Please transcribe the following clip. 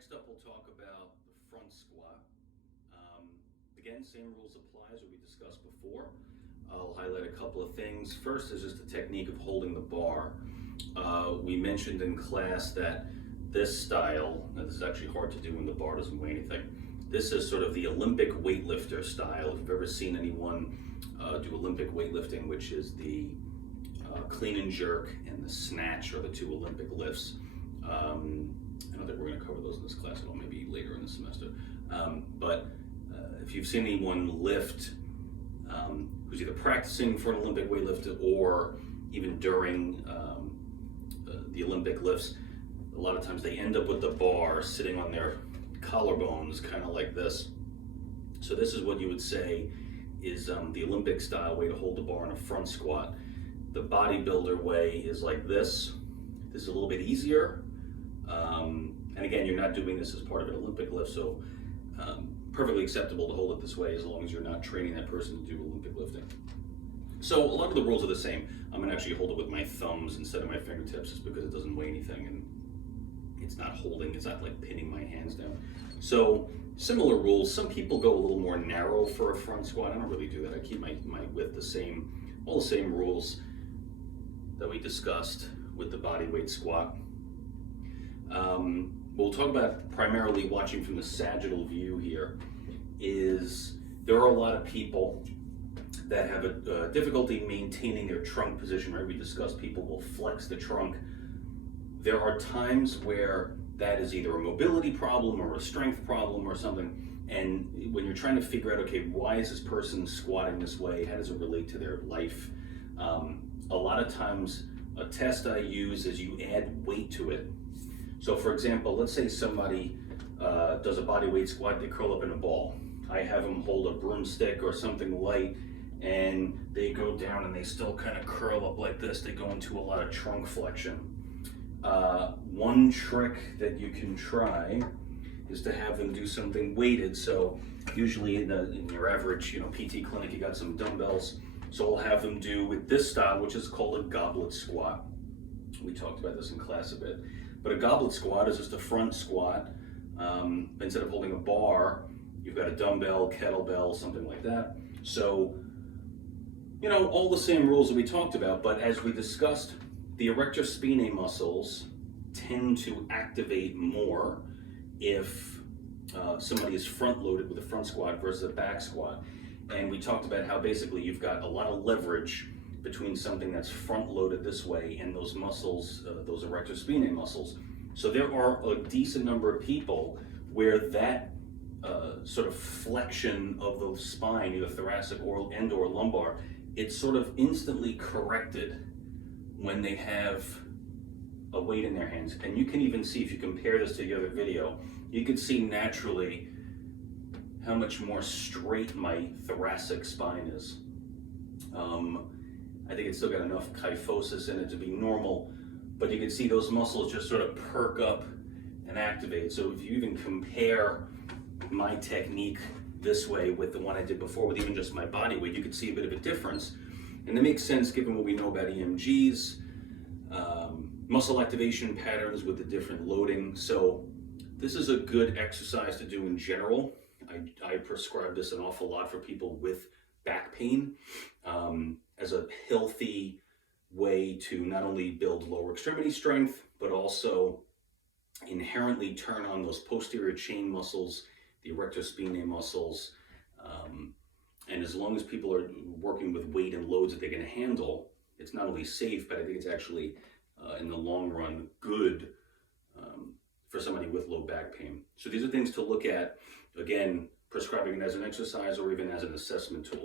Next up, we'll talk about the front squat. Again, same rules apply as we discussed before. I'll highlight a couple of things. First is just the technique of holding the bar. We mentioned in class that this style, now this is actually hard to do when the bar doesn't weigh anything. This is sort of the Olympic weightlifter style. If you've ever seen anyone do Olympic weightlifting, which is the clean and jerk and the snatch are the two Olympic lifts. I don't think we're going to cover those in this class at all, maybe later in the semester. But if you've seen anyone lift who's either practicing for an Olympic weightlift or even during the Olympic lifts, a lot of times they end up with the bar sitting on their collarbones, kind of like this. So this is what you would say is the Olympic style way to hold the bar in a front squat. The bodybuilder way is like this. This is a little bit easier. And again, you're not doing this as part of an Olympic lift, so perfectly acceptable to hold it this way as long as you're not training that person to do Olympic lifting. So a lot of the rules are the same. I'm gonna actually hold it with my thumbs instead of my fingertips just because it doesn't weigh anything and it's not holding, it's not like pinning my hands down. So similar rules. Some people go a little more narrow for a front squat. I don't really do that. I keep my width the same, all the same rules that we discussed with the body weight squat. We'll talk about primarily watching from the sagittal view here. Is there are a lot of people that have a difficulty maintaining their trunk position, right? We discussed people will flex the trunk. There are times where that is either a mobility problem or a strength problem or something. And when you're trying to figure out, okay, why is this person squatting this way? How does it relate to their life? A lot of times a test I use is you add weight to it. So for example, let's say somebody does a body weight squat, they curl up in a ball. I have them hold a broomstick or something light and they go down and they still kind of curl up like this. They go into a lot of trunk flexion. One trick that you can try is to have them do something weighted. So usually in your average PT clinic, you got some dumbbells. So I'll have them do with this style, which is called a goblet squat. We talked about this in class a bit. But a goblet squat is just a front squat. Instead of holding a bar, you've got a dumbbell, kettlebell, something like that. So, all the same rules that we talked about, but as we discussed, the erector spinae muscles tend to activate more if somebody is front loaded with a front squat versus a back squat. And we talked about how basically you've got a lot of leverage between something that's front loaded this way and those muscles, those erector spinae muscles. So there are a decent number of people where that sort of flexion of the spine, either thoracic or lumbar, it's sort of instantly corrected when they have a weight in their hands. And you can even see, if you compare this to the other video, you can see naturally how much more straight my thoracic spine is. I think it's still got enough kyphosis in it to be normal, but you can see those muscles just sort of perk up and activate. So if you even compare my technique this way with the one I did before with even just my body weight, you could see a bit of a difference. And it makes sense given what we know about EMGs, muscle activation patterns with the different loading. So this is a good exercise to do in general. I prescribe this an awful lot for people with back pain as a healthy way to not only build lower extremity strength, but also inherently turn on those posterior chain muscles, the erector spinae muscles. And as long as people are working with weight and loads that they can handle, it's not only safe, but I think it's actually in the long run good for somebody with low back pain. So these are things to look at, again, prescribing it as an exercise or even as an assessment tool.